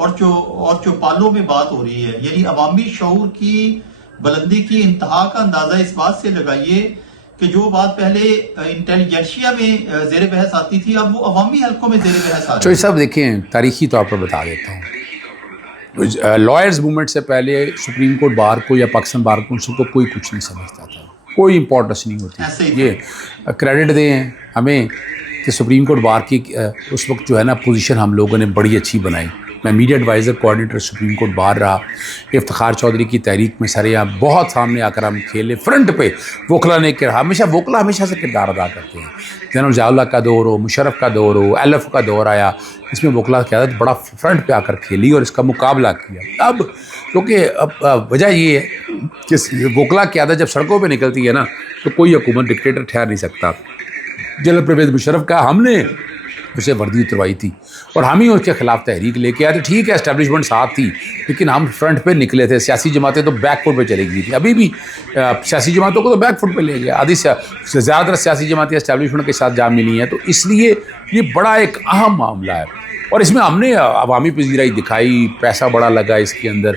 اور چوپالوں میں بات ہو رہی ہے. یعنی عوامی شعور کی بلندی کی انتہا کا اندازہ اس بات سے لگائیے کہ جو بات پہلے انٹیلیجنشیا میں زیر بحث آتی تھی اب وہ عوامی حلقوں میں زیر بحث آ رہی ہے. چوہدری صاحب دیکھیں تاریخی طور پر بتا دیتا ہوں, لائرز موومنٹ سے پہلے سپریم کورٹ بار کو یا پاکستان بار کونسل کو کوئی کچھ نہیں سمجھتا تھا, کوئی امپورٹنس نہیں ہوتی. یہ کریڈٹ دیں ہمیں کہ سپریم کورٹ بار کی اس وقت جو ہے نا پوزیشن ہم لوگوں نے بڑی اچھی بنائی. میں media adviser coordinator supreme court bar رہا. افتخار چودھری کی تحریک میں سارے یہاں بہت سامنے آ کر ہم کھیلے فرنٹ پہ. وکلا نے وکلا ہمیشہ سے کردار ادا کرتے ہیں. جنرل ضیاء اللہ کا دور ہو, مشرف کا دور ہو, ایلف کا دور آیا, اس میں وکلا کی قیادت بڑا فرنٹ پہ آ کر کھیلی اور اس کا مقابلہ کیا. اب کیونکہ وجہ یہ ہے کہ وکلا کی قیادت جب سڑکوں پہ نکلتی ہے نا تو کوئی حکومت ڈکٹیٹر ٹھہر نہیں سکتا. جنرل پرویز مشرف کا ہم نے اسے وردی اتروائی تھی اور ہم ہی اس کے خلاف تحریک لے کے آئے تھے. ٹھیک ہے اسٹیبلشمنٹ ساتھ تھی لیکن ہم فرنٹ پہ نکلے تھے. سیاسی جماعتیں تو بیک فٹ پہ چلی گئی تھی. ابھی بھی سیاسی جماعتوں کو تو بیک فٹ پہ لے گیا. آدھی سے زیادہ تر سیاسی جماعتیں اسٹیبلشمنٹ کے ساتھ جا ملی ہیں. تو اس لیے یہ بڑا ایک اہم معاملہ ہے اور اس میں ہم نے عوامی پذیرائی دکھائی. پیسہ بڑا لگا اس کے اندر,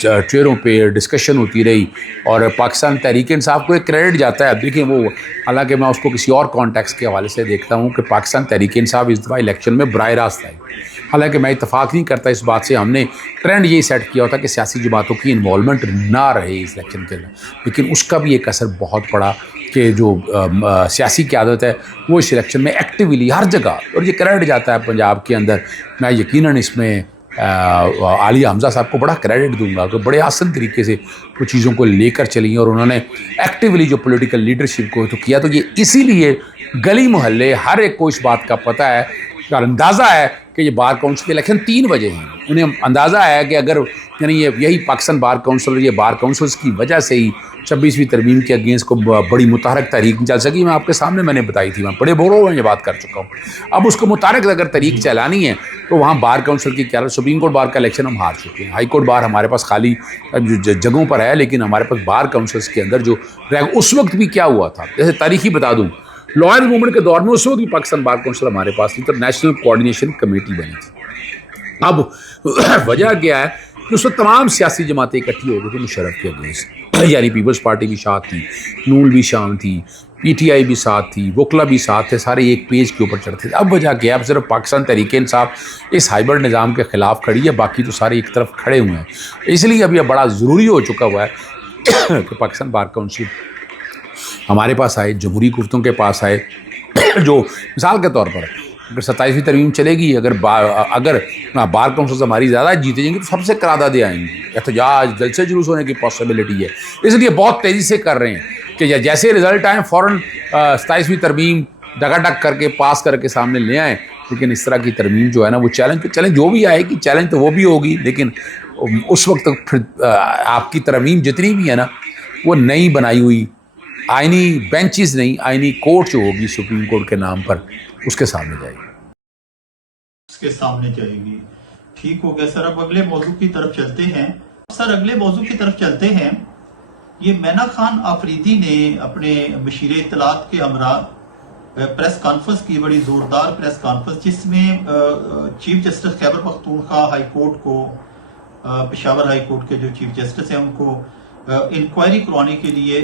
چہروں پہ ڈسکشن ہوتی رہی اور پاکستان تحریک انصاف کو ایک کریڈٹ جاتا ہے. دیکھیں وہ حالانکہ میں اس کو کسی اور کانٹیکس کے حوالے سے دیکھتا ہوں کہ پاکستان تحریک انصاف اس دفعہ الیکشن میں براہ راست آئی. حالانکہ میں اتفاق نہیں کرتا اس بات سے. ہم نے ٹرینڈ یہی سیٹ کیا ہوتا کہ سیاسی جماعتوں کی انوالومنٹ نہ رہے اس الیکشن کے اندر, لیکن اس کا بھی ایک اثر بہت پڑا کہ جو سیاسی قیادت ہے وہ اس الیکشن میں ایکٹیولی ہر جگہ, اور یہ کریڈٹ جاتا ہے پنجاب کے اندر. میں یقیناً اس میں عالیہ حمزہ صاحب کو بڑا کریڈٹ دوں گا کہ بڑے آسن طریقے سے وہ چیزوں کو لے کر چلی اور انہوں نے ایکٹیولی جو پولیٹیکل لیڈرشپ کو تو کیا. تو یہ اسی لیے گلی محلے ہر ایک کو اس بات کا پتہ ہے اور اندازہ ہے کہ یہ بار کونسل کے الیکشن 3 بجے ہیں. انہیں اندازہ ہے کہ اگر یعنی یہی پاکستان بار کونسل, یہ بار کونسلز کی وجہ سے ہی 26ویں ترمیم کے اگینسٹ کو بڑی متحرک تحریک چل سکی. میں آپ کے سامنے میں نے بتائی تھی, میں بڑے بوروں میں یہ بات کر چکا ہوں. اب اس کو متحرک اگر تحریک چلانی ہے تو وہاں بار کونسل کی کیا, سپریم کورٹ بار کا الیکشن ہم ہار چکے ہیں. ہائی کورٹ بار ہمارے پاس خالی جگہوں پر ہے, لیکن ہمارے پاس بار کونسلز کے اندر جو اس وقت بھی کیا ہوا تھا, جیسے تاریخی بتا دوں, لائرز موومنٹ کے دور میں اس وقت بھی پاکستان بار کونسل ہمارے پاس تھی تو نیشنل کوآرڈینیشن کمیٹی بنی تھی. اب وجہ کیا ہے کہ اس وقت تمام سیاسی جماعتیں اکٹھی ہو گئی تھی مشرف کے اگینسٹ. یعنی پیپلز پارٹی بھی ساتھ تھی, نون بھی شام تھی, پی ٹی آئی بھی ساتھ تھی, وکلا بھی ساتھ تھے, سارے ایک پیج کے اوپر چڑھتے تھے. اب وجہ کیا ہے, اب صرف پاکستان تحریک انصاف اس ہائبرڈ نظام کے خلاف کھڑی ہے, باقی تو سارے ایک طرف کھڑے ہوئے ہیں. اس لیے اب یہ بڑا ضروری ہو چکا ہوا ہے کہ پاکستان بار کونسل ہمارے پاس آئے, جمہوری قوتوں کے پاس آئے. جو مثال کے طور پر اگر 27ویں ترمیم چلے گی, اگر بار کونسلز ہماری زیادہ جیتے جائیں گے تو سب سے قراردادیں آئیں گی, احتجاج جلسے جلوس ہونے کی پاسبلٹی ہے. اس لیے بہت تیزی سے کر رہے ہیں کہ جیسے رزلٹ آئیں فوراً 27ویں ترمیم ڈگا ڈگ کر کے پاس کر کے سامنے لے آئیں. لیکن اس طرح کی ترمیم جو ہے نا وہ چیلنج جو بھی آئے گی, چیلنج تو وہ بھی ہوگی, لیکن اس وقت تک پھر آپ کی ترمیم جتنی بھی ہے نا وہ نئی بنائی ہوئی آئینی بینچز نہیں, آئینی کورٹ جو ہوگی سپریم کورٹ کے نام پر اس کے سامنے جائے گی, اس کے سامنے جائے گی. ٹھیک ہو گیا سر. اب اگلے موضوع کی طرف چلتے ہیں. اگلے موضوع کی طرف چلتے ہیں. یہ مینا خان آفریدی نے اپنے مشیر اطلاعات کے ہمراہ پریس کانفرنس کی, بڑی زوردار پریس کانفرنس, جس میں chief justice Khyber Pakhtunkhwa high court کو, پشاور ہائی کورٹ کے جو چیف جسٹس ہیں ان کو انکوائری کروانے کے لیے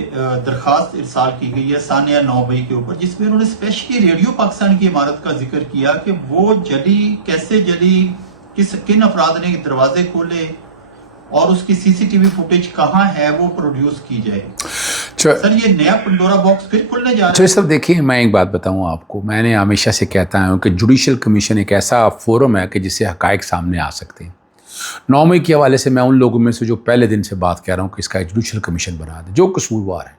درخواست ارسال کی گئی ہے ثانیہ 9 مئی کے اوپر, جس میں انہوں نے اسپیشلی ریڈیو پاکستان کی عمارت کا ذکر کیا کہ وہ جلی, کیسے جلی, کن افراد نے دروازے کھولے اور اس کی سی سی ٹی وی فوٹیج کہاں ہے وہ پروڈیوس کی جائے. سر یہ نیا پنڈورا باکس پھر کھلنے جا رہا ہے. سر دیکھیں میں ایک بات بتاؤں آپ کو, میں نے ہمیشہ سے کہتا ہوں کہ جوڈیشل کمیشن ایک ایسا فورم ہے کہ جس سے حقائق سامنے آ سکتے ہیں. 9 مئی کے حوالے سے میں ان لوگوں میں سے جو پہلے دن سے بات کہہ رہا ہوں کہ اس کا ایک جوڈیشل کمیشن بنا دے, جو قصوروار ہے.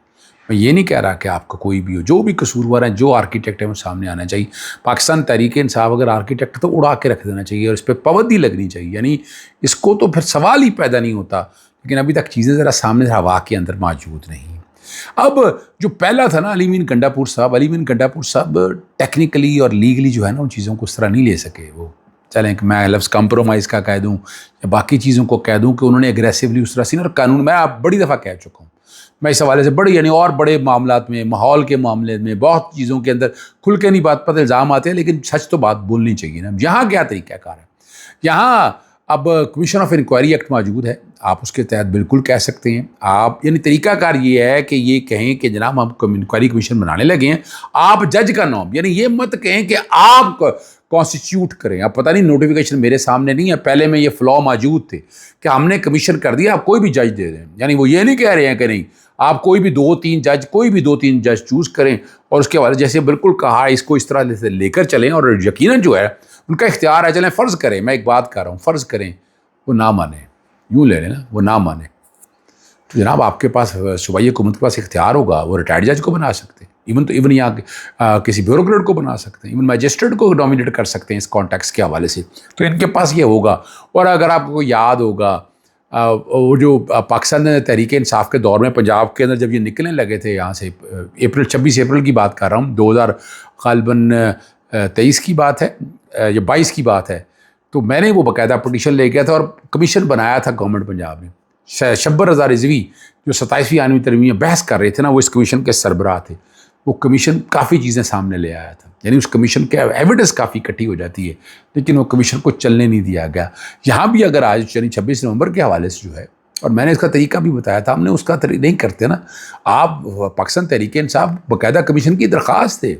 میں یہ نہیں کہہ رہا کہ آپ کا کوئی بھی ہو, جو بھی قصوروار ہیں, جو آرکیٹیکٹ ہے وہ سامنے آنا چاہیے. پاکستان تحریک انصاف اگر آرکیٹیکٹ تو اڑا کے رکھ دینا چاہیے اور اس پہ پابندی لگنی چاہیے, یعنی اس کو تو پھر سوال ہی پیدا نہیں ہوتا. لیکن ابھی تک چیزیں ذرا سامنے ہوا کے اندر موجود نہیں. اب جو پہلا تھا نا علی مین گنڈا پور صاحب ٹیکنیکلی اور لیگلی جو ہے نا ان چیزوں کو اس طرح نہیں لے سکے. وہ چلیں کہ میں لفظ کمپرومائز کا کہہ دوں یا باقی چیزوں کو کہہ دوں کہ انہوں نے اگریسولی اس طرح سے, اور قانون میں آپ بڑی دفعہ کہہ چکا ہوں, میں اس حوالے سے بڑی یعنی اور بڑے معاملات میں, ماحول کے معاملے میں, بہت چیزوں کے اندر کھل کے نہیں بات پر الزام آتے ہیں, لیکن سچ تو بات بولنی چاہیے نا. یہاں کیا طریقہ کار ہے, یہاں اب کمیشن آف انکوائری ایکٹ موجود ہے، آپ اس کے تحت بالکل کہہ سکتے ہیں آپ، یعنی طریقہ کار یہ ہے کہ یہ کہیں کہ جناب ہم انکوائری کمیشن بنانے لگے ہیں، آپ جج کا نام، یعنی یہ مت کہیں کہ آپ کانسٹیٹیوٹ کریں. اب پتہ نہیں نوٹیفیکیشن میرے سامنے نہیں ہے، پہلے میں یہ فلا موجود تھے کہ ہم نے کمیشن کر دیا، آپ کوئی بھی جج دے دیں، یعنی وہ یہ نہیں کہہ رہے ہیں کہ نہیں آپ کوئی بھی دو تین جج چوز کریں اور اس کے حوالے جیسے بالکل کہا اس کو اس طرح سے لے کر چلیں، اور یقیناً جو ہے ان کا اختیار ہے. چلیں فرض کریں، میں ایک بات کر رہا ہوں، فرض کریں وہ نہ مانے، یوں لے لیں نا، وہ نہ مانے تو جناب آپ کے پاس صوبائی حکومت کے پاس اختیار ہوگا، وہ ریٹائرڈ جج کو بنا سکتے ہیں، ایون یہاں کسی بیوروکریٹ کو بنا سکتے ہیں، ایون میجسٹریٹ کو نامینیٹ کر سکتے ہیں اس کانٹیکس کے حوالے سے. تو ان کے پاس یہ ہوگا. اور اگر آپ کو یاد ہوگا وہ جو پاکستان تحریک انصاف کے دور میں پنجاب کے اندر جب یہ نکلنے لگے تھے یہاں سے، 26 اپریل کی بات کر رہا ہوں، 2000 غالباً 23 کی بات ہے یا 22 کی بات ہے، تو میں نے وہ باقاعدہ پٹیشن لے گیا تھا اور کمیشن بنایا تھا گورنمنٹ پنجاب نے. شبر رضا رضوی جو 27ویں آئینی ترمیم بحث کر رہے تھے نا، وہ اس کمیشن کے سربراہ تھے. وہ کمیشن کافی چیزیں سامنے لے آیا تھا، یعنی اس کمیشن کے ایویڈنس کافی اکٹھی ہو جاتی ہے، لیکن وہ کمیشن کو چلنے نہیں دیا گیا. یہاں بھی اگر آج یعنی 26 نومبر کے حوالے سے جو ہے، اور میں نے اس کا طریقہ بھی بتایا تھا، ہم نے اس کا نہیں کرتے نا. آپ پاکستان تحریک انصاف باقاعدہ کمیشن کی درخواست دے،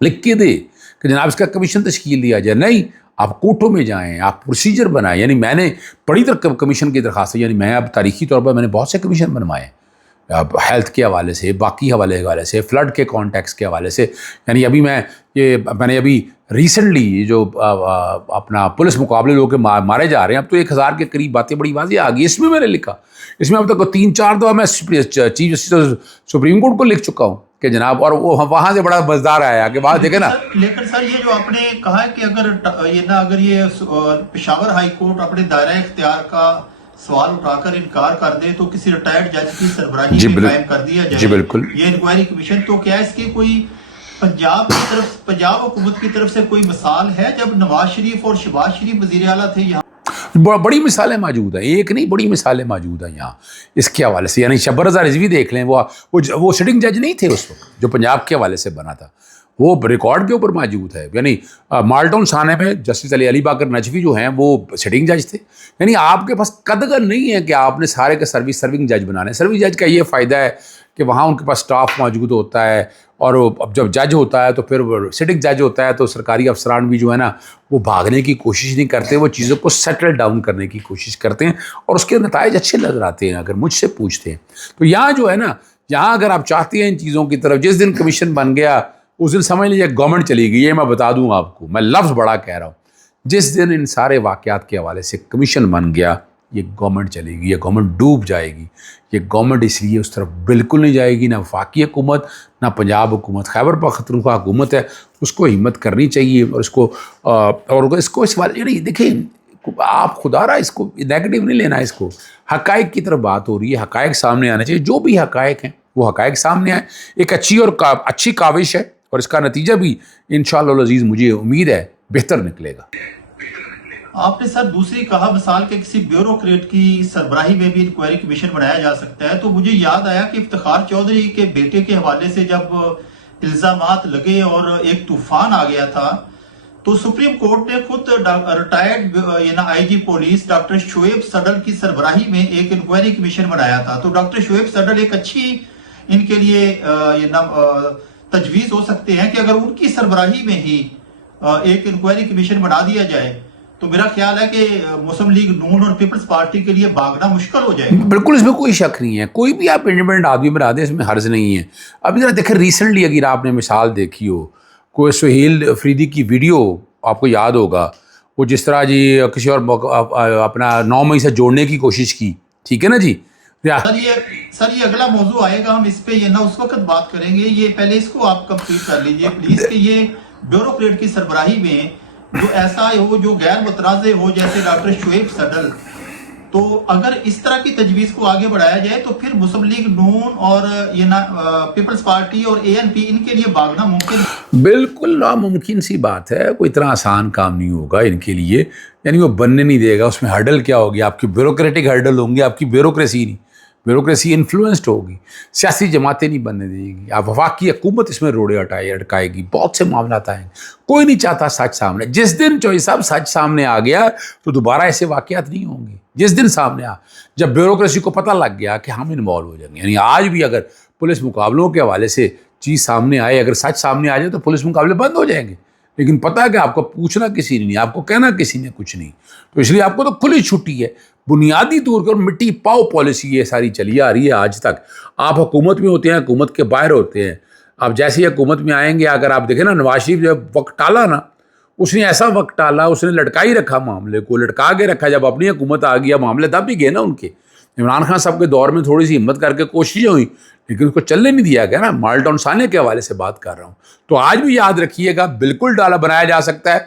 لکھ کے دے کہ جناب اس کا کمیشن تشکیل دیا جائے. نہیں، آپ کوٹوں میں جائیں، آپ پروسیجر بنائیں. یعنی میں نے بڑی طرح کمیشن کی درخواست، یعنی میں اب تاریخی طور پر میں نے بہت سے کمیشن بنوائے، ہیلتھ کے حوالے سے، باقی حوالے سے، فلڈ کے کانٹیکس کے حوالے سے. یعنی ابھی میں نے ابھی ریسنٹلی جو اپنا پولیس مقابلے لوگ مارے جا رہے ہیں، اب تو 1000 کے قریب باتیں بڑی واضح آ گئی. اس میں میں نے لکھا، اس میں اب تک 3-4 دفعہ میں چیف جسٹس سپریم کورٹ کو لکھ چکا ہوں کہ جناب، اور وہ وہاں سے بڑا مزدار آیا کہ بات دیکھیں نا. لیکن سر یہ جو آپ نے کہا ہے کہ اگر یہ پشاور ہائی کورٹ اپنے دائرہ اختیار کا سوال اٹھا کر انکار کر دے تو کسی ریٹائرڈ جج کی سربراہی میں قائم کر دیا جائے. جی بالکل. یہ انکوائری کمیشن، تو کیا اس کی کوئی پنجاب حکومت کی طرف سے کوئی مثال ہے جب نواز شریف اور شہباز شریف وزیر اعلیٰ تھے یہاں؟ بڑی مثالیں موجود ہیں، ایک نہیں بڑی مثالیں موجود ہیں یہاں اس کے حوالے سے. یعنی شبر رضا رضوی دیکھ لیں، وہ سٹنگ جج نہیں تھے اس وقت جو پنجاب کے حوالے سے بنا تھا، وہ ریکارڈ کے اوپر موجود ہے. یعنی مالٹون تھانے میں جسٹس علی باقر نجوی جو ہیں وہ سٹنگ جج تھے. یعنی آپ کے پاس قدغن نہیں ہے کہ آپ نے سارے کے سرونگ جج بنانے. سرونگ جج کا یہ فائدہ ہے کہ وہاں ان کے پاس سٹاف موجود ہوتا ہے، اور اب جب جج ہوتا ہے تو پھر سٹنگ جج ہوتا ہے تو سرکاری افسران بھی جو ہے نا وہ بھاگنے کی کوشش نہیں کرتے، وہ چیزوں کو سیٹل ڈاؤن کرنے کی کوشش کرتے ہیں، اور اس کے نتائج اچھے نظر آتے ہیں اگر مجھ سے پوچھتے ہیں. تو یہاں جو ہے نا، یہاں اگر آپ چاہتے ہیں ان چیزوں کی طرف، جس دن کمیشن بن گیا اس دن سمجھ لیجیے گورنمنٹ چلی گئی. یہ میں بتا دوں آپ کو، میں لفظ بڑا کہہ رہا ہوں، جس دن ان سارے واقعات کے حوالے سے کمیشن بن گیا یہ گورنمنٹ چلے گی، یہ گورنمنٹ ڈوب جائے گی. یہ گورنمنٹ اس لیے اس طرف بالکل نہیں جائے گی، نہ وفاقی حکومت نہ پنجاب حکومت. خیبر پختونخوا حکومت ہے، اس کو ہمت کرنی چاہیے، اور اس کو اس والے یعنی دیکھیں آپ خدا رہا اس کو نیگیٹو نہیں لینا، اس کو حقائق کی طرف بات ہو رہی ہے، حقائق سامنے آنے چاہیے. جو بھی حقائق ہیں وہ حقائق سامنے آئیں. ایک اچھی کاوش ہے، اور اس کا نتیجہ بھی انشاءاللہ العزیز مجھے امید ہے بہتر نکلے گا. آپ نے سر دوسری کہا مثال کہ کسی بیوروکریٹ کی سربراہی میں بھی انکوائری کمیشن بنایا جا سکتا ہے، تو مجھے یاد آیا کہ افتخار چودھری کے بیٹے کے حوالے سے جب الزامات لگے اور ایک طوفان آ گیا تھا، تو سپریم کورٹ نے خود ریٹائرڈ آئی جی پولیس ڈاکٹر شعیب صدر کی سربراہی میں ایک انکوائری کمیشن بنایا تھا. تو ڈاکٹر شعیب صدر ایک اچھی ان کے لیے تجویز ہو سکتے ہیں کہ اگر ان کی سربراہی میں ہی ایک انکوائری کمیشن بنا دیا جائے تو میرا خیال ہے کہ مسلم لیگ نون اور پیپلز پارٹی کے لیے بھاگنا مشکل ہو جائے گا. بالکل، اس میں کوئی شک نہیں ہے، کوئی بھی آپ انڈیپینڈنٹ آدمی بنا دیں، اس میں حرج نہیں ہے. اب ذرا دیکھیں ریسنٹلی اگر آپ نے مثال دیکھی ہو، کوئی سہیل افریدی کی ویڈیو آپ کو یاد ہوگا، وہ جس طرح جی کسی اور اپنا 9 مئی سے جوڑنے کی کوشش کی، ٹھیک ہے نا جی. سر یہ اگلا موضوع آئے گا، ہم اس پہ اس وقت بات کریں گے. یہ پہلے اس کو آپ کمپلیٹ کر لیجئے پلیز، کہ یہ بیوروکریٹ کی سربراہی میں جو ایسا ہو جو غیر متنازع ہو جیسے ڈاکٹر شعیب صدر، تو اگر اس طرح کی تجویز کو آگے بڑھایا جائے تو پھر مسلم لیگ نون اور پیپلز پارٹی اور ANP ان کے لیے بھاگنا ممکن؟ بالکل ناممکن سی بات ہے، کوئی اتنا آسان کام نہیں ہوگا ان کے لیے. یعنی وہ بننے نہیں دے گا. اس میں ہرڈل کیا ہوگی؟ آپ کی بیوروکریٹک ہرڈل ہوں گے، آپ کی بیوروکریسی نہیں. بیوروکریسی انفلوئنسڈ ہوگی, سیاسی جماعتیں نہیں بننے دے گی, آپ وفاقی حکومت اس میں روڑے اٹکائے گی, بہت سے معاملات آئیں گے. کوئی نہیں چاہتا سچ سامنے. جس دن چوہدری صاحب سچ سامنے آ گیا تو دوبارہ ایسے واقعات نہیں ہوں گے. جس دن سامنے جب بیوروکریسی کو پتہ لگ گیا کہ ہم انوالو ہو جائیں گے, یعنی آج بھی اگر پولیس مقابلوں کے حوالے سے چیز سامنے آئے, اگر سچ سامنے آ جائے تو پولیس مقابلے بند ہو جائیں گے. لیکن پتہ ہے کہ آپ کو پوچھنا کسی نے نہیں, آپ کو کہنا کسی نے کچھ نہیں, تو اس لیے آپ کو تو کھلی چھٹی ہے. بنیادی طور پر مٹی پاؤ پالیسی یہ ساری چلی آ رہی ہے آج تک. آپ حکومت میں ہوتے ہیں, حکومت کے باہر ہوتے ہیں. آپ جیسے ہی حکومت میں آئیں گے, اگر آپ دیکھیں نا نواز شریف جب وقت ٹالا نا, اس نے ایسا وقت ٹالا, اس نے لٹکا ہی رکھا معاملے کو, لٹکا کے رکھا. جب اپنی حکومت آ گیا معاملے تب بھی گئے نا ان کے. عمران خان صاحب کے دور میں تھوڑی سی ہمت کر کے کوششیں ہوئی, لیکن اس کو چلنے نہیں دیا گیا نا. مال ٹاؤن ثانیہ کے حوالے سے بات کر رہا ہوں. تو آج بھی یاد رکھیے گا, بالکل ڈالا بنایا جا سکتا ہے,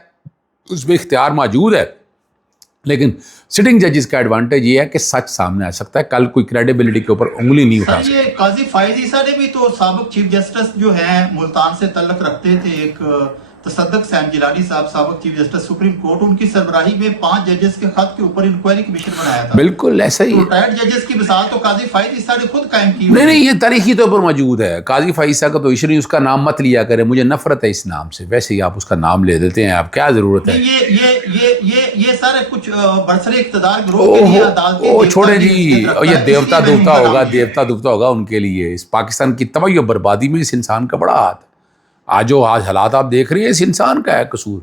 اس میں اختیار موجود ہے, لیکن سٹنگ ججز کا ایڈوانٹیج یہ ہے کہ سچ سامنے آ سکتا ہے. کل کوئی کریڈیبلٹی کے اوپر انگلی نہیں اٹھا سکتا. یہ قاضی فائز عیسیٰ نے بھی تو سابق چیف جسٹس جو ہیں ملتان سے تعلق رکھتے تھے, ایک تصدق سیم جیلانی صاحب سابق چیف جسٹس سپریم کورٹ, ان کی سربراہی میں 5 ججز کے خط کے اوپر انکوائری کمیشن بنایا تھا. بالکل ایسا ہی. ریٹائرڈ ججز کی مثال تو قاضی فائز عیسیٰ نے خود قائم کی. نہیں, یہ تاریخی طور پر موجود ہے. قاضی فائز عیسیٰ کا تو ایشو نہیں, اس کا نام مت لیا کرے, مجھے نفرت ہے اس نام سے. ویسے ہی آپ اس کا نام لے دیتے ہیں, آپ کیا ضرورت ہے. یہ سارے کچھ برسر اقتدار گروہ کے لیے عدالتی چھوڑیں جی, یہ دیوتا دوتا ہوگا ان کے لیے. اس پاکستان کی تباہی و بربادی میں اس انسان کا بڑا ہاتھ. آج حالات آپ دیکھ رہے ہیں, اس انسان کا ہے قصور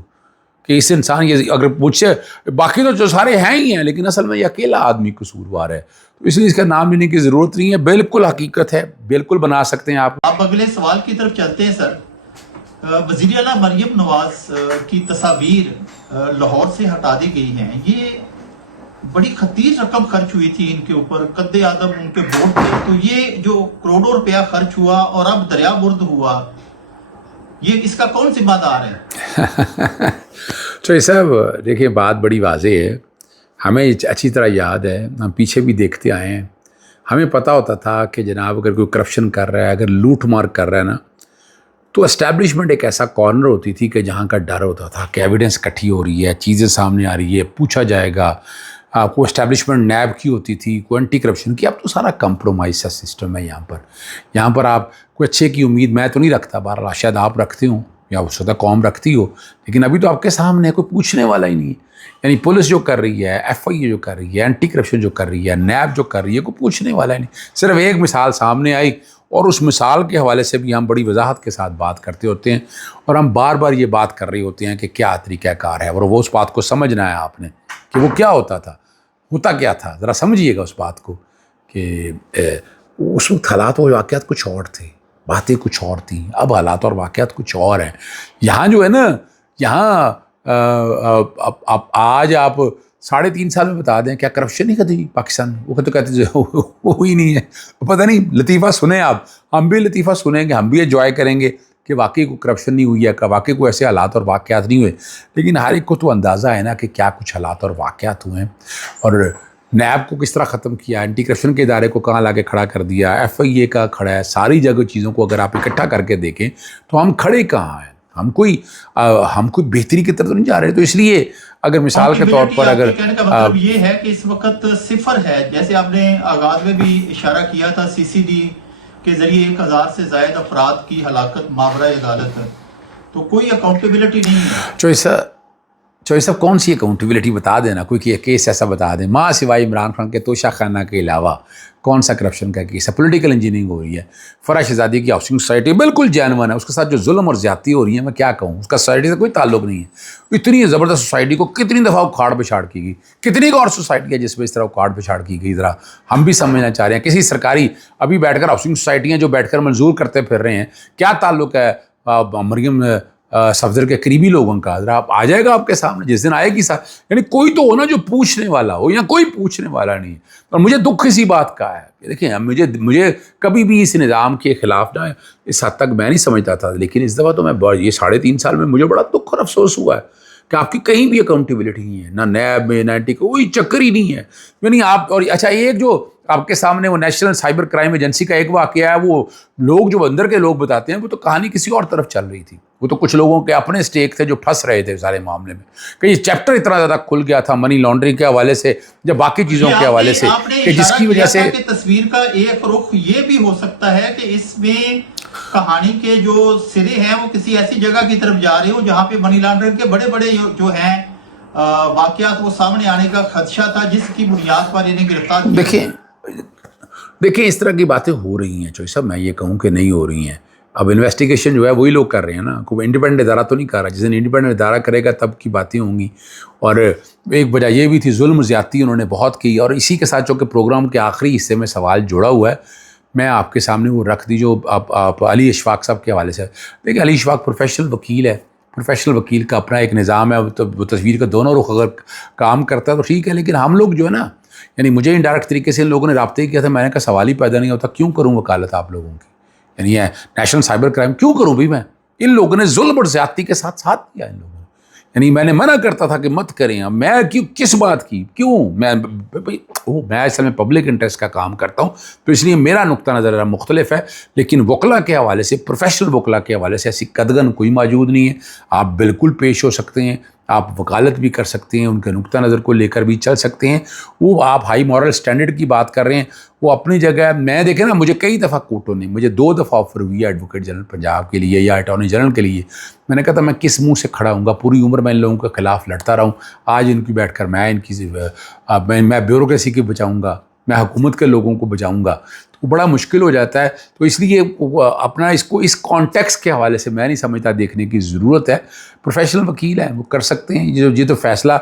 کہ اس انسان یہ اگر مجھ سے, باقی تو جو سارے ہیں ہی ہیں, لیکن اصل میں یہ اکیلا آدمی قصوروار ہے. تو اس لیے اس کا نام لینے کی ضرورت نہیں ہے. بالکل حقیقت ہے, بالکل بنا سکتے ہیں آپ. آپ اگلے سوال کی طرف چلتے ہیں سر. وزیر اعلیٰ مریم نواز کی تصاویر لاہور سے ہٹا دی گئی ہیں. یہ بڑی خطیر رقم خرچ ہوئی تھی ان کے اوپر, قد اعظم ان کے بورڈ تھے, تو یہ جو کروڑوں روپیہ خرچ ہوا اور اب دریا برد ہوا, یہ اس کا کون ذمہ دار ہے؟ تو یہ سب دیکھیں, بات بڑی واضح ہے. ہمیں اچھی طرح یاد ہے, ہم پیچھے بھی دیکھتے آئے ہیں. ہمیں پتہ ہوتا تھا کہ جناب اگر کوئی کرپشن کر رہا ہے, اگر لوٹ مار کر رہا ہے نا, تو اسٹیبلشمنٹ ایک ایسا کارنر ہوتی تھی کہ جہاں کا ڈر ہوتا تھا کہ ایویڈنس اکٹھی ہو رہی ہے, چیزیں سامنے آ رہی ہے, پوچھا جائے گا. کوئی اسٹیبلشمنٹ نیب کی ہوتی تھی, کوئی اینٹی کرپشن کی. اب تو سارا کمپرومائز کا سسٹم ہے یہاں پر آپ کوئی اچھے کی امید میں تو نہیں رکھتا, بہرحال شاید آپ رکھتے ہوں یا اس وقت قوم رکھتی ہو, لیکن ابھی تو آپ کے سامنے کوئی پوچھنے والا ہی نہیں ہے. یعنی پولیس جو کر رہی ہے, ایف آئی اے جو کر رہی ہے, اینٹی کرپشن جو کر رہی ہے, نیب جو کر رہی ہے, کوئی پوچھنے والا ہی نہیں. صرف ایک مثال سامنے آئی, اور اس مثال کے حوالے سے بھی ہم بڑی وضاحت کے ساتھ بات کرتے ہوتے ہیں, اور ہم بار بار یہ بات کر رہے ہوتے ہیں کہ کیا طریقہ کار ہے, اور وہ اس بات کو سمجھنا ہے آپ نے کہ وہ کیا ہوتا کیا تھا. ذرا سمجھیے گا اس بات کو کہ اس وقت حالات و واقعات کچھ اور تھے, باتیں کچھ اور تھیں, اب حالات اور واقعات کچھ اور ہیں. یہاں جو ہے نا, یہاں آج آپ 3.5 سال میں بتا دیں کیا کرپشن نہیں کہتی پاکستان میں. وہ تو کہتے وہ ہی نہیں ہے. پتہ نہیں, لطیفہ سنیں آپ, ہم بھی لطیفہ سنیں گے, ہم بھی انجوائے کریں گے کہ واقعی کوئی کرپشن نہیں ہوئی ہے, کہ واقعی کوئی ایسے حالات اور واقعات نہیں ہوئے. لیکن ہر ایک کو تو اندازہ ہے نا کہ کیا کچھ حالات اور واقعات ہوئے ہیں, اور نیب کو کس طرح ختم کیا, اینٹی کرپشن کے ادارے کو کہاں لا کے کھڑا کر دیا, ایف آئی اے کا کھڑا ہے. ساری جگہ چیزوں کو اگر آپ اکٹھا کر کے دیکھیں تو ہم کھڑے کہاں ہیں. ہم کوئی بہتری کی طرف تو نہیں جا رہے. تو اس لیے اگر مثال کے طور پر اگر کہنے کا مطلب یہ ہے کہ اس وقت صفر ہے, جیسے آپ نے آغاز میں بھی اشارہ کیا تھا, سی سی ڈی کے ذریعے 1000 سے زائد افراد کی ہلاکت ماورائے عدالت ہے, تو کوئی اکاؤنٹیبلٹی نہیں ہے. چوہدری صاحب کون سی اکاؤنٹیبلٹی بتا دینا, کوئی کیس ایسا بتا دیں ماں سوائے عمران خان کے توشہ خانہ کے علاوہ کون سا کرپشن کا کیس ہے. پولیٹیکل انجینئرنگ ہو رہی ہے, فرح شہزادی کی ہاؤسنگ سوسائٹی بالکل جینون ہے, اس کے ساتھ جو ظلم اور زیادتی ہو رہی ہے, میں کیا کہوں, اس کا سوسائٹی سے کوئی تعلق نہیں ہے. اتنی زبردست سوسائٹی کو کتنی دفعہ اکھاڑ پچھاڑ کی گئی, کتنی اور سوسائٹی ہے جس میں اس طرح اکھاڑ پچھاڑ کی گئی. ذرا ہم بھی سمجھنا چاہ رہے ہیں, کسی سرکاری ابھی بیٹھ کر ہاؤسنگ سوسائٹیاں جو بیٹھ کر منظور کرتے پھر رہے ہیں, کیا تعلق ہے مریم صفدر کے قریبی لوگوں کا. ذرا آپ آ جائے گا آپ کے سامنے جس دن آئے گی یعنی کوئی تو ہونا جو پوچھنے والا ہو, یا کوئی پوچھنے والا نہیں. اور مجھے دکھ اسی بات کا ہے. دیکھیں مجھے کبھی بھی اس نظام کے خلاف نہ اس حد تک میں نہیں سمجھتا تھا, لیکن اس دفعہ تو میں یہ 3.5 سال میں مجھے بڑا دکھ اور افسوس ہوا ہے کہ آپ کی کہیں بھی اکاؤنٹیبلٹی نہیں ہے, نہ نیب میں نہ اینٹی, کوئی چکر ہی نہیں ہے. یعنی آپ, اور اچھا ایک جو آپ کے سامنے وہ نیشنل سائبر کرائم ایجنسی کا ایک واقعہ ہے، وہ لوگ جو اندر کے لوگ بتاتے ہیں وہ تو کہانی کسی اور طرف چل رہی تھی، وہ تو کچھ لوگوں کے اپنے اسٹیک تھے جو پھنس رہے تھے سارے معاملے میں، کہ یہ چیپٹر اتنا زیادہ کھل گیا تھا منی لانڈرنگ کے حوالے سے یا باقی چیزوں کے حوالے سے کہ جس کی وجہ سے تصویر کا ایک رخ یہ بھی ہو سکتا ہے کہ اس میں کہانی کے جو سرے ہیں وہ کسی ایسی جگہ کی طرف جا رہے ہو جہاں پہ منی لانڈرنگ کے بڑے بڑے جو ہیں واقعات وہ سامنے آنے کا خدشہ تھا، جس کی بنیاد پر انہیں گرفتار کیا۔ دیکھیں اس طرح کی باتیں ہو رہی ہیں چوہی صاحب، میں یہ کہوں کہ نہیں ہو رہی ہیں، اب انویسٹیگیشن جو ہے وہی لوگ کر رہے ہیں نا، کوئی انڈیپینڈنٹ ادارہ تو نہیں کر رہا، جس دن انڈیپینڈنٹ ادارہ کرے گا تب کی باتیں ہوں گی۔ اور ایک وجہ یہ بھی تھی ظلم زیادتی انہوں نے بہت کی، اور اسی کے ساتھ چونکہ پروگرام کے آخری حصے میں سوال جڑا ہوا ہے، میں آپ کے سامنے وہ رکھ دی جو آپ علی اشفاق صاحب کے حوالے سے۔ دیکھیں علی اشفاق پروفیشنل وکیل ہے، پروفیشنل وکیل کا اپنا ایک نظام ہے، وہ تصویر کا دونوں رخ اگر کام کرتا ہے تو ٹھیک ہے، لیکن ہم لوگ جو ہے نا، یعنی مجھے انڈائریکٹ طریقے سے ان لوگوں نے رابطے کیا تھا، میں نے کہا سوال ہی پیدا نہیں ہوتا، کیوں کروں وکالت آپ لوگوں کی، یعنی یہ نیشنل سائبر کرائم کیوں کروں بھی میں، ان لوگوں نے ظلم اور زیادتی کے ساتھ دیا ان لوگوں نے، یعنی میں نے منع کرتا تھا کہ مت کریں، اب میں کس بات کی کیوں، میں اصل میں پبلک انٹرسٹ کا کام کرتا ہوں تو اس لیے میرا نقطہ نظر مختلف ہے، لیکن وکلا کے حوالے سے، پروفیشنل وکلا کے حوالے سے ایسی قدغن کوئی موجود نہیں ہے، آپ بالکل پیش ہو سکتے ہیں، آپ وکالت بھی کر سکتے ہیں، ان کے نقطہ نظر کو لے کر بھی چل سکتے ہیں، وہ آپ ہائی مورل سٹینڈرڈ کی بات کر رہے ہیں وہ اپنی جگہ ہے۔ میں دیکھیں نا، مجھے کئی دفعہ کوٹوں نے، مجھے 2 دفعہ آفر ہوئی ہے ایڈوکیٹ جنرل پنجاب کے لیے یا اٹارنی جنرل کے لیے، میں نے کہا تھا میں کس منہ سے کھڑا ہوں گا، پوری عمر میں ان لوگوں کے خلاف لڑتا رہا ہوں، آج ان کی بیٹھ کر میں بیوروکریسی کی بچاؤں گا، میں حکومت کے لوگوں کو بچاؤں گا، تو بڑا مشکل ہو جاتا ہے، تو اس لیے اپنا اس کانٹیکسٹ کے حوالے سے میں نہیں سمجھتا دیکھنے کی ضرورت ہے۔ پروفیشنل وکیل ہیں، وہ کر سکتے ہیں، یہ تو فیصلہ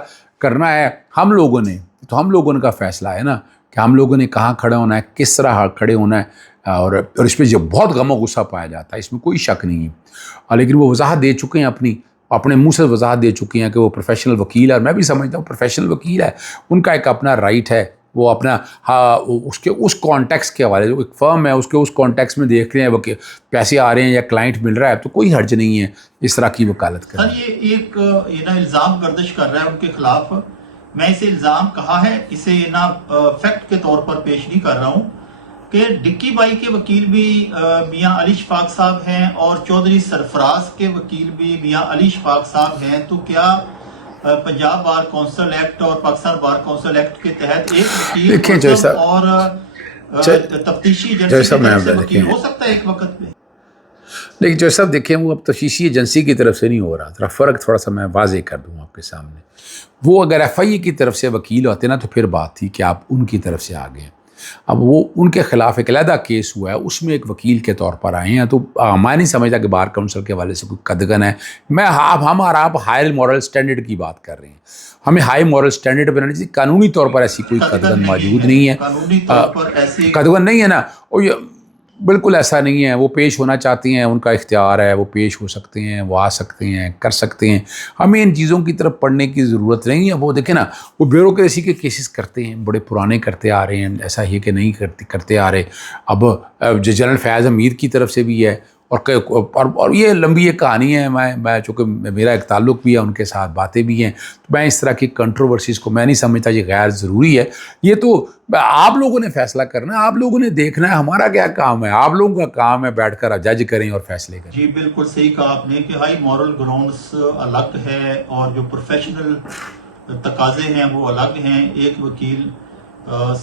کرنا ہے ہم لوگوں نے، تو ہم لوگوں کا فیصلہ ہے نا کہ ہم لوگوں نے کہاں کھڑے ہونا ہے، کس طرح کھڑے ہونا ہے، اور اس پہ جو بہت غم و غصہ پایا جاتا ہے، اس میں کوئی شک نہیں ہے، لیکن وہ وضاحت دے چکے ہیں، اپنے منہ سے وضاحت دے چکے ہیں کہ وہ پروفیشنل وکیل ہے، اور میں بھی سمجھتا ہوں پروفیشنل وکیل ہے، ان کا ایک اپنا رائٹ ہے، وہ اپنا اس کانٹیکس کے حوالے سے، ایک فرم ہے اس کانٹیکس میں دیکھ رہے ہیں وہ کہ پیسے آ رہے ہیں یا کلائنٹ مل رہا ہے، تو کوئی حرج نہیں ہے اس طرح کی وکالت کرنا۔ سر یہ نا الزام گردش کر رہا ہے ان کے خلاف، میں اسے الزام کہا ہے، اسے نا فیکٹ کے طور پر پیش نہیں کر رہا ہوں، کہ ڈکی بائی کے وکیل بھی میاں علی اشفاق صاحب ہیں اور چودھری سرفراز کے وکیل بھی میاں علی اشفاق صاحب ہیں، تو کیا پنجاب بار کونسل ایکٹ اور پاکستان بار کونسل ایکٹ کے تحت ایک وکیل اور تفتیشی ایجنسی سے وکیل ہو سکتا ہے ایک وقت میں؟ لیکن جو صاحب دیکھیں وہ اب تفتیشی ایجنسی کی طرف سے نہیں ہو رہا، فرق تھوڑا سا میں واضح کر دوں آپ کے سامنے، وہ اگر ایف آئی اے کی طرف سے وکیل ہوتے نا تو پھر بات تھی کہ آپ ان کی طرف سے آ گئے، اب وہ ان کے خلاف ایک علیحدہ کیس ہوا ہے، اس میں ایک وکیل کے طور پر آئے ہیں، تو میں نہیں سمجھتا کہ بار کونسل کے حوالے سے کوئی قدغن ہے، آپ ہائی مورل سٹینڈرڈ کی بات کر رہے ہیں، ہمیں ہائی مورل سٹینڈرڈ بنانا چاہیے، قانونی طور پر ایسی کوئی قدغن موجود نہیں ہے، قانونی طور پر ایسی قدغن نہیں ہے نا، بالکل ایسا نہیں ہے، وہ پیش ہونا چاہتے ہیں، ان کا اختیار ہے، وہ پیش ہو سکتے ہیں، وہ آ سکتے ہیں، کر سکتے ہیں، ہمیں ان چیزوں کی طرف پڑھنے کی ضرورت نہیں ہے۔ وہ دیکھیں نا، وہ بیوروکریسی کے کیسز کرتے ہیں، بڑے پرانے کرتے آ رہے ہیں، ایسا ہی کہ نہیں کرتے آ رہے، اب جنرل فیاض حمید کی طرف سے بھی ہے، اور یہ لمبی ایک کہانی ہے، میں چونکہ میرا ایک تعلق بھی ہے ان کے ساتھ، باتیں بھی ہیں، تو میں اس طرح کی کنٹروورسیز کو میں نہیں سمجھتا یہ غیر ضروری ہے، یہ تو آپ لوگوں نے فیصلہ کرنا ہے، آپ لوگوں نے دیکھنا ہے، ہمارا کیا کام ہے، آپ لوگوں کا کام ہے بیٹھ کر جج کریں اور فیصلے کریں۔ جی بالکل صحیح کہا آپ نے کہ ہائی مورل گراؤنڈز الگ ہے اور جو پروفیشنل تقاضے ہیں وہ الگ ہیں، ایک وکیل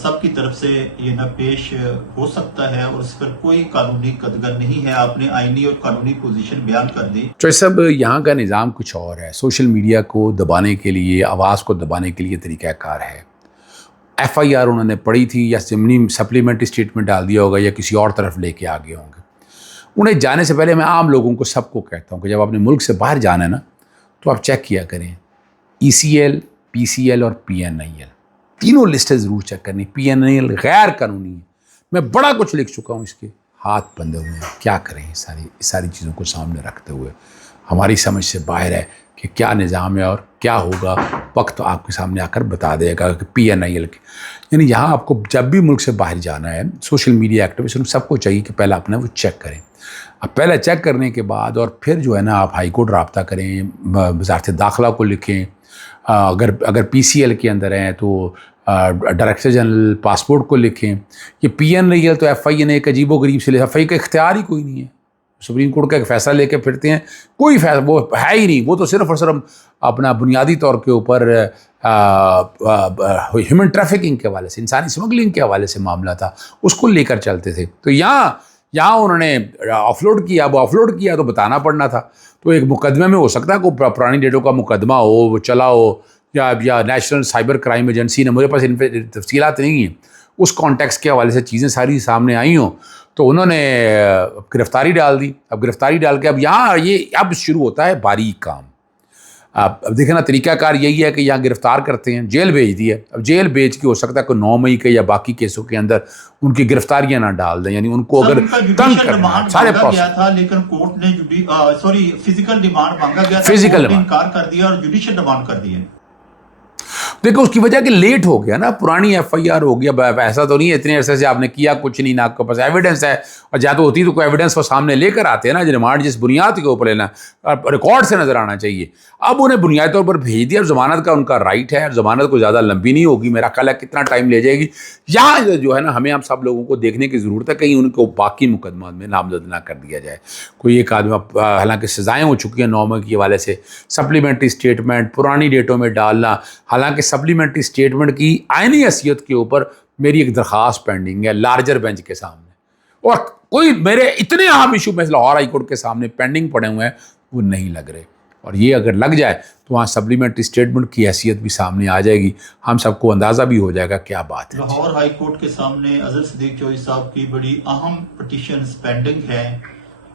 سب کی طرف سے یہ نہ پیش ہو سکتا ہے اور اس پر کوئی قانونی قدغن نہیں ہے، آپ نے آئینی اور قانونی پوزیشن بیان کر دی۔ تو سب یہاں کا نظام کچھ اور ہے، سوشل میڈیا کو دبانے کے لیے، آواز کو دبانے کے لیے طریقہ کار ہے، ایف آئی آر انہوں نے پڑھی تھی یا ضمنی سپلیمنٹری اسٹیٹمنٹ ڈال دیا ہوگا یا کسی اور طرف لے کے آگے ہوں گے، انہیں جانے سے پہلے میں عام لوگوں کو سب کو کہتا ہوں کہ جب اپنے ملک سے باہر جانا ہے نا تو آپ چیک کیا کریں ای سی ایل، پی سی ایل اور پی این آئی ایل، تینوں لسٹیں ضرور چیک کرنی۔ پی این آئی ایل غیر قانونی ہے، میں بڑا کچھ لکھ چکا ہوں، اس کے ہاتھ بندھے ہوئے ہیں، کیا کریں ساری چیزوں کو سامنے رکھتے ہوئے، ہماری سمجھ سے باہر ہے کہ کیا نظام ہے اور کیا ہوگا، وقت آپ کے سامنے آ کر بتا دے گا کہ پی این آئی ایل کے، یعنی یہاں آپ کو جب بھی ملک سے باہر جانا ہے، سوشل میڈیا ایکٹیویسٹ سب کو چاہیے کہ پہلے اپنا وہ چیک کریں، اب پہلے چیک کرنے کے بعد اور پھر جو ہے نا آپ ہائی کورٹ رابطہ کریں، وزارت داخلہ کو لکھیں، اگر پی سی ایل کے اندر ہیں تو ڈائریکٹر جنرل پاسپورٹ کو لکھیں. یہ PN رہی ہے تو FIA نے ایک عجیب و غریب سے لے, FIA کا اختیار ہی کوئی نہیں ہے. سپریم کورٹ کا ایک فیصلہ لے کے پھرتے ہیں, کوئی فیصلہ وہ ہے ہی نہیں. وہ تو صرف اور صرف اپنا بنیادی طور کے اوپر ہیومن ٹریفکنگ کے حوالے سے, انسانی اسمگلنگ کے حوالے سے معاملہ تھا, اس کو لے کر چلتے تھے. تو یہاں انہوں نے آف لوڈ کیا. اب آف لوڈ کیا تو بتانا پڑنا تھا. تو ایک مقدمے میں ہو سکتا ہے کوئی پرانی ڈیٹوں کا مقدمہ ہو, وہ چلا ہو, یا نیشنل سائبر کرائم ایجنسی نے, مجھے پاس ان پہ تفصیلات نہیں ہیں, اس کانٹیکس کے حوالے سے چیزیں ساری سامنے آئی ہوں, تو انہوں نے گرفتاری ڈال دی. اب گرفتاری ڈال کے اب شروع ہوتا ہے باریک کام. اب دیکھیں نا, طریقہ کار یہی ہے کہ یہاں گرفتار کرتے ہیں, جیل بھیج دی ہے. اب جیل بھیج کے ہو سکتا ہے کہ 9 مئی کے یا باقی کیسوں کے اندر ان کی گرفتاریاں نہ ڈال دیں, یعنی ان کو اگر تنگ کرنا سارے گیا تھا, لیکن کورٹ نے فزیکل ڈیمانڈ مانگا گیا تھا, فزیکل انکار کر دیا اور جوڈیشل ڈیمانڈ کر دی ہے. دیکھو اس کی وجہ کہ لیٹ ہو گیا نا, پرانی FIR ہو گیا. ایسا تو نہیں ہے اتنے عرصے سے آپ نے کیا کچھ نہیں, نہ آپ کے پاس ایویڈنس ہے, اور جہاں تو ہوتی تو کوئی ایویڈنس وہ سامنے لے کر آتے ہیں نا, ریمانڈ جس بنیاد کے اوپر لینا ریکارڈ سے نظر آنا چاہیے. اب انہیں بنیادی طور پر بھیج دیا. ضمانت کا ان کا رائٹ ہے, ضمانت کو زیادہ لمبی نہیں ہوگی, میرا خیال ہے کتنا ٹائم لے جائے گی. یہاں جو ہے نا, ہمیں ہم سب لوگوں کو دیکھنے کی ضرورت ہے کہیں ان کو باقی مقدمات میں نامزد نہ کر دیا جائے. کوئی ایک آدمی, حالانکہ سزائیں ہو چکی ہیں 9 مئی کے حوالے سے, سپلیمنٹری اسٹیٹمنٹ پرانی ڈیٹوں میں ڈالنا, حالانکہ سپلیمنٹری اسٹیٹمنٹ کی آئینی حیثیت کے اوپر میری ایک درخواست پینڈنگ ہے لارجر بینچ کے سامنے, اور کوئی میرے اتنے اہم ایشو میں لاہور ہائی کورٹ کے سامنے پینڈنگ پڑے ہوئے ہیں, وہ نہیں لگ رہے. اور یہ اگر لگ جائے تو وہاں سپلیمنٹری اسٹیٹمنٹ کی حیثیت بھی سامنے آ جائے گی, ہم سب کو اندازہ بھی ہو جائے گا کیا بات ہے. لاہور ہائی کورٹ کے سامنے اظہر صدیق چوہدری صاحب کی بڑی اہم پٹیشنز پینڈنگ ہیں.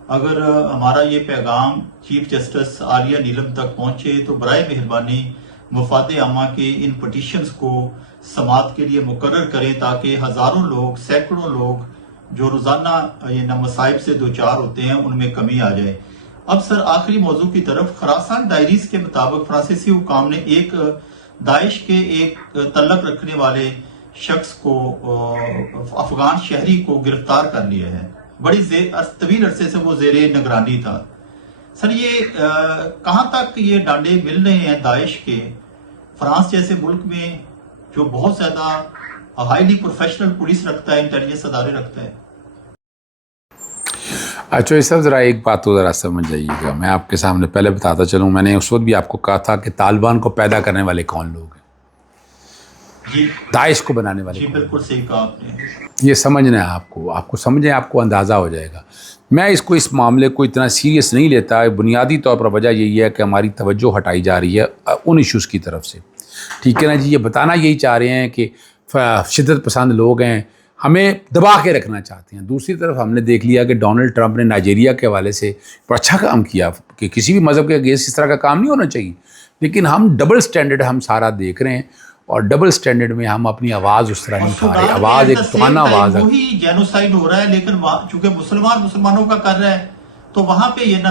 اگر ہمارا یہ پیغام چیف جسٹس عالیہ نیلم تک پہنچے تو برائے مہربانی مفاد عامہ کے ان پٹیشنز کو سماعت کے لیے مقرر کریں, تاکہ ہزاروں لوگ, سینکڑوں لوگ جو روزانہ یہ مصائب سے دوچار ہوتے ہیں ان میں کمی آ جائے. اب سر آخری موضوع کی طرف, خراسان ڈائریز کے مطابق فرانسیسی حکام نے ایک داعش کے ایک تعلق رکھنے والے شخص کو, افغان شہری کو گرفتار کر لیا ہے. بڑی طویل عرصے سے وہ زیر نگرانی تھا. سر یہ کہاں تک یہ ڈانڈے مل رہے ہیں داعش کے, فرانس جیسے ملک میں جو بہت زیادہ ہائیلی پروفیشنل پولیس رکھتا ہے, انٹیلیجنس ادارے رکھتا ہے. اچھا یہ سب ذرا ایک بات تو ذرا سمجھ جائیے گا, میں آپ کے سامنے پہلے بتاتا چلوں, میں نے اس وقت بھی آپ کو کہا تھا کہ طالبان کو پیدا کرنے والے کون لوگ ہیں, جی داعش کو بنانے والے. جی بالکل صحیح کہا آپ نے. یہ سمجھنا ہے آپ کو سمجھیں, آپ کو اندازہ ہو جائے گا. میں اس معاملے کو اتنا سیریس نہیں لیتا. بنیادی طور پر وجہ یہی ہے کہ ہماری توجہ ہٹائی جا رہی ہے ان ایشوز کی طرف سے, ٹھیک ہے نا جی. یہ بتانا یہی چاہ رہے ہیں کہ شدت پسند لوگ ہیں, ہمیں دبا کے رکھنا چاہتے ہیں. دوسری طرف ہم نے دیکھ لیا کہ ڈونلڈ ٹرمپ نے نائجیریا کے حوالے سے بڑا اچھا کام کیا, کہ کسی بھی مذہب کے اگینسٹ اس طرح کا کام نہیں ہونا چاہیے, لیکن ہم ڈبل سٹینڈرڈ ہم سارا دیکھ رہے ہیں, اور ڈبل سٹینڈرڈ میں ہم اپنی آواز اس طرح نہیں اٹھا رہے. آواز ایک توانا آواز ہے. وہی جینوسائیڈ ہو رہا ہے, لیکن چونکہ مسلمانوں کا کر رہا ہے تو وہاں پہ یہ نا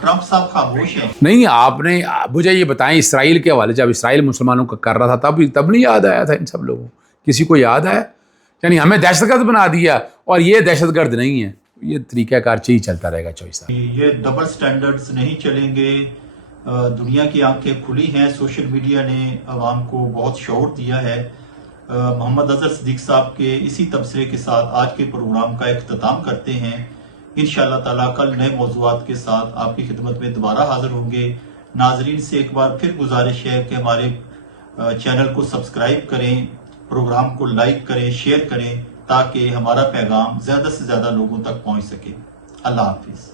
ٹرمپ صاحب خاموش ہیں. نہیں, آپ نے مجھے یہ بتائیں اسرائیل کے حوالے, جب اسرائیل مسلمانوں کا کر رہا تھا تب نہیں یاد آیا تھا ان سب لوگوں, کسی کو یاد آیا؟ یعنی ہمیں دہشت گرد بنا دیا, اور یہ دہشت گرد نہیں ہے. یہ طریقہ کار ہی چلتا رہے گا چوہدری صاحب. یہ ڈبل سٹینڈرڈز نہیں چلیں گے. دنیا کی آنکھیں کھلی ہیں, سوشل میڈیا نے عوام کو بہت شعور دیا ہے. محمد اظہر صدیق صاحب کے اسی تبصرے کے ساتھ آج کے پروگرام کا اختتام کرتے ہیں. انشاءاللہ تعالیٰ کل نئے موضوعات کے ساتھ آپ کی خدمت میں دوبارہ حاضر ہوں گے. ناظرین سے ایک بار پھر گزارش ہے کہ ہمارے چینل کو سبسکرائب کریں, پروگرام کو لائک کریں, شیئر کریں, تاکہ ہمارا پیغام زیادہ سے زیادہ لوگوں تک پہنچ سکے. اللہ حافظ.